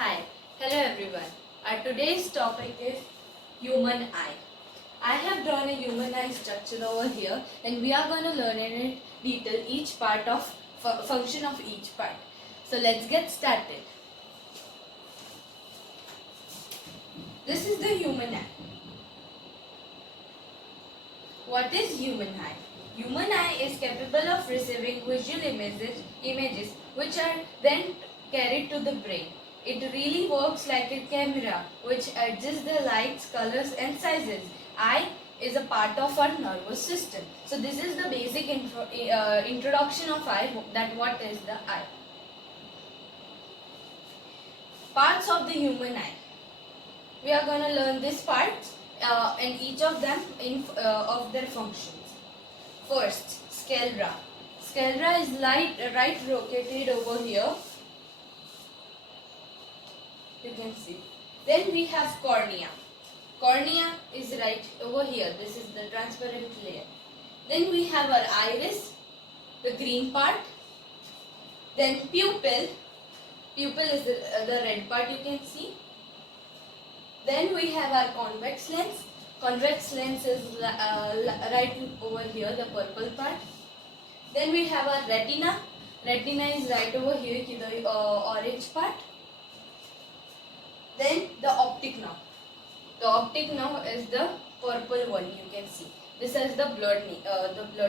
Hi, hello everyone. Our today's topic is human eye. I have drawn a human eye structure over here and we are going to learn in detail each part of function of each part. So let's get started. This is the human eye. What is human eye? Human eye is capable of receiving visual images which are then carried to the brain. It really works like a camera which adjusts the lights, colors and sizes. Eye is a part of our nervous system. So this is the basic introduction of eye, that what is the eye. Parts of the human eye. We are going to learn these parts and each of them of their functions. First, sclera. Sclera is right located over here. You can see. Then we have cornea. Cornea is right over here. This is the transparent layer. Then we have our iris, the green part. Then pupil. Pupil is the red part you can see. Then we have our convex lens. Convex lens is right over here, the purple part. Then we have our retina. Retina is right over here, the orange part. Then the optic nerve. The optic nerve is the purple one you can see. This is the blood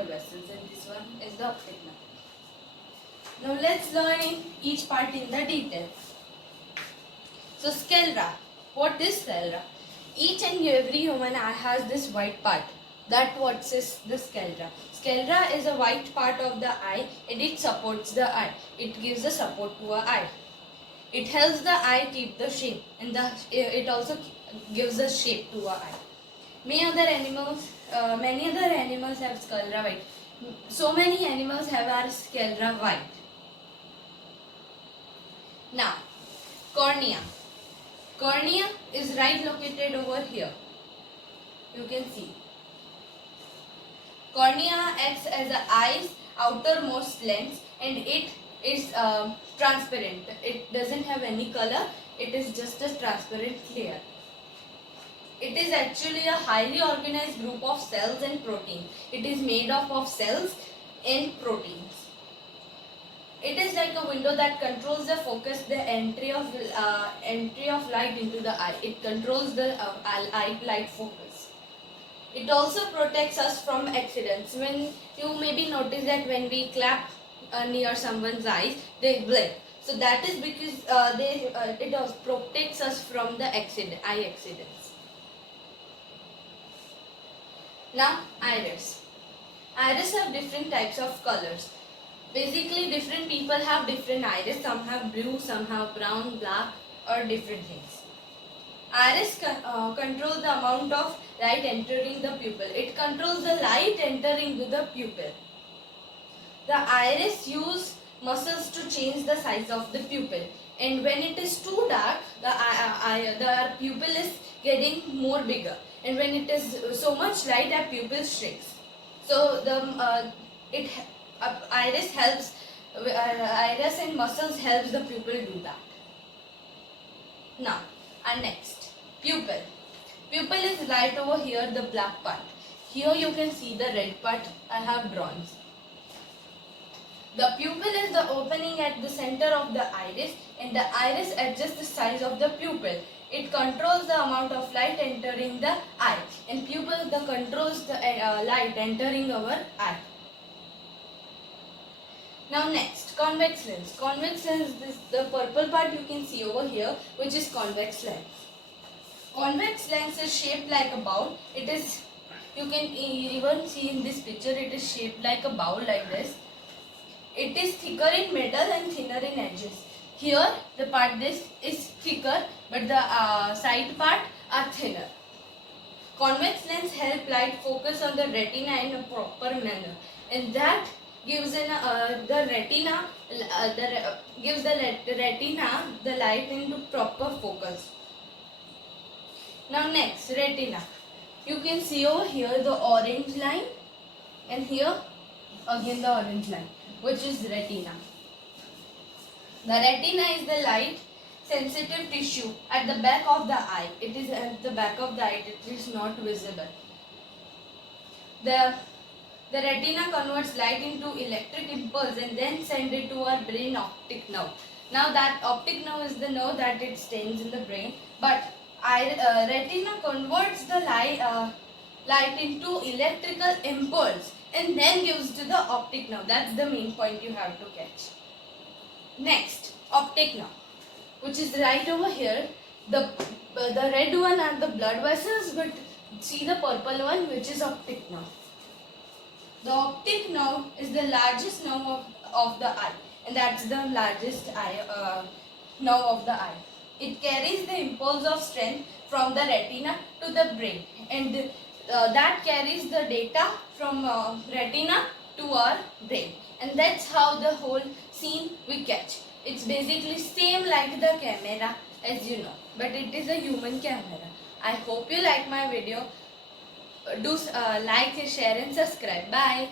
vessels and this one is the optic nerve. Now let's learn in each part in the detail. So sclera. What is sclera? Each and every human eye has this white part. That what is the sclera. Sclera is a white part of the eye and it supports the eye. It gives the support to our eye. It helps the eye keep the shape and it also gives a shape to our eye. Many other animals have sclera white. So many animals have our sclera white. Now, cornea. Cornea is right located over here. You can see. Cornea acts as the eye's outermost lens and it is transparent. It doesn't have any color. It is just a transparent layer. It is actually a highly organized group of cells and proteins. It is made up of cells and proteins. It is like a window that controls the focus, the entry of light into the eye. It controls the light focus. It also protects us from accidents. When you maybe notice that when we clap near someone's eyes, they blink. So that is because it also protects us from the eye accidents. Now iris. Iris have different types of colors. Basically, different people have different iris. Some have blue, some have brown, black, or different things. Iris controls the amount of light entering the pupil. It controls the light entering to the pupil. The iris uses muscles to change the size of the pupil. And when it is too dark, the pupil is getting more bigger. And when it is so much light, our pupil shrinks. So iris and muscles helps the pupil do that. Now, and next, pupil. Pupil is right over here, the black part. Here you can see the red part I have drawn. The pupil is the opening at the center of the iris and the iris adjusts the size of the pupil. It controls the amount of light entering the eye and pupil controls the light entering our eye. Now next, convex lens. Convex lens, the purple part you can see over here, which is convex lens. Convex lens is shaped like a bowl. It is, you can even see in this picture, it is shaped like a bowl like this. It is thicker in middle and thinner in edges. Here, the part this is thicker, but the side part are thinner. Convex lens help light focus on the retina in a proper manner, and that gives the retina the light into proper focus. Now next, retina. You can see over here the orange line and here again the orange line, which is retina. The retina is the light sensitive tissue at the back of the eye. It is at the back of the eye, it is not visible. The retina converts light into electric impulse and then send it to our brain optic nerve. Now that optic nerve is the nerve that it stays in the brain, but retina converts the light into electrical impulse and then gives to the optic nerve. That's the main point you have to catch. Next, optic nerve, which is right over here. The red one are the blood vessels, but see the purple one, which is optic nerve. The optic nerve is the largest nerve of the eye, and that's the largest nerve of the eye. It carries the impulse of strength from the retina to the brain, and that carries the data from retina to our brain, and that's how the whole scene we catch. It's basically same like the camera, as you know, but it is a human camera. I hope you like my video. Do like, share and subscribe. Bye.